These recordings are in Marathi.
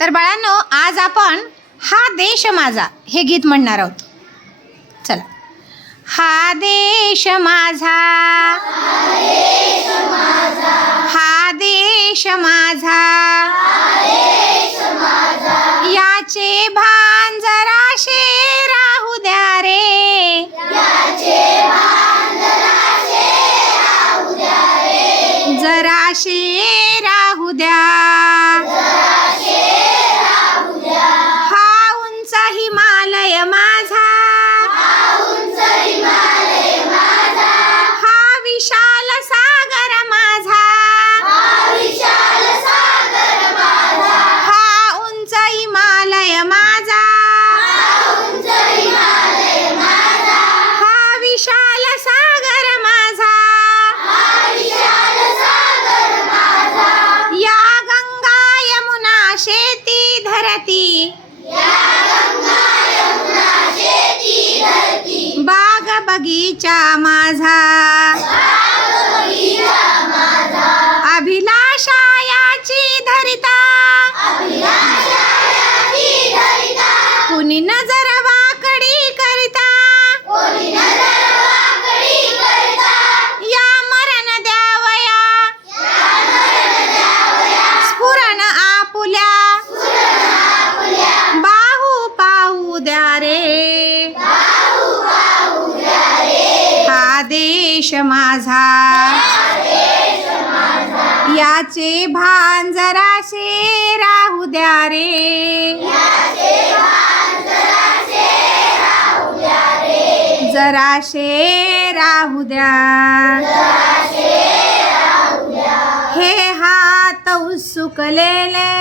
तर बाळांनो आज आपण हा देश माझा हे गीत म्हणणार आहोत. चला. हा देश माझा. हा देश माझा. बगीचा माझा. देश माझा. याचे भान जराशे राहू द्या रे. जराशे राहू द्या. हे हात उत्सुकलेले.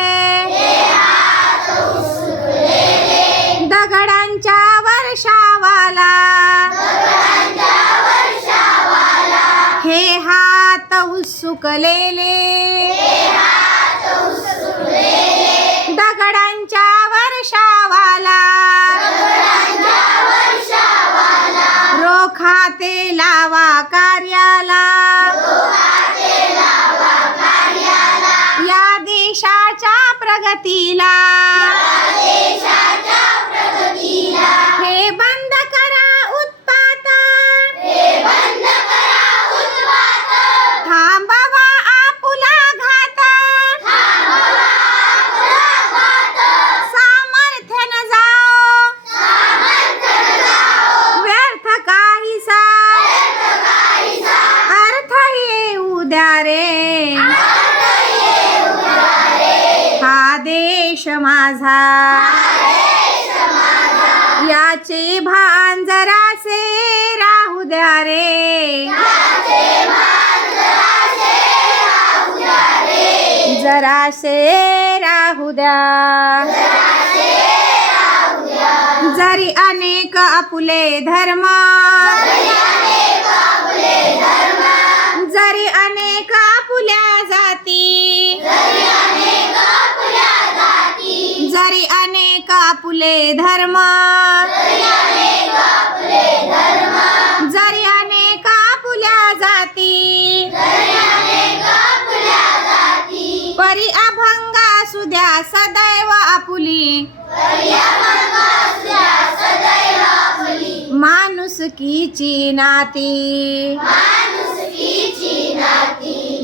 हात उत्सुकलेले दगडांच्या वर्षावाला. रोखाते लावा कार्याला. या देशाच्या प्रगतीला. हे माझा याचे भान जरासे राहू द्या रे. जरासे राहू द्या जरी अनेक आपुले धर्म आपुले धर्म जरी अनेक आपुल्या जाती. परी अभंगा सुद्या सदैव आपुली. माणुसकीची नाती.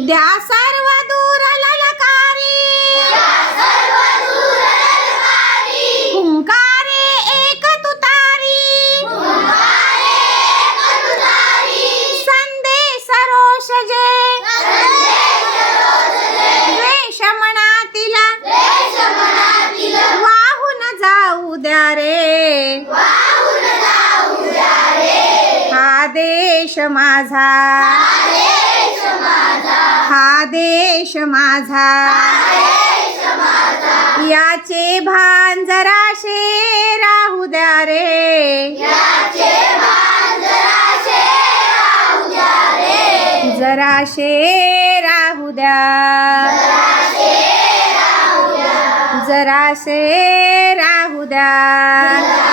द्या सर्व जाऊ द्या रे. हा देश माझा. हा देश माझा. याचे भान जराशे राहू द्या रे. जराशे राहू द्या जराशे राहू द्या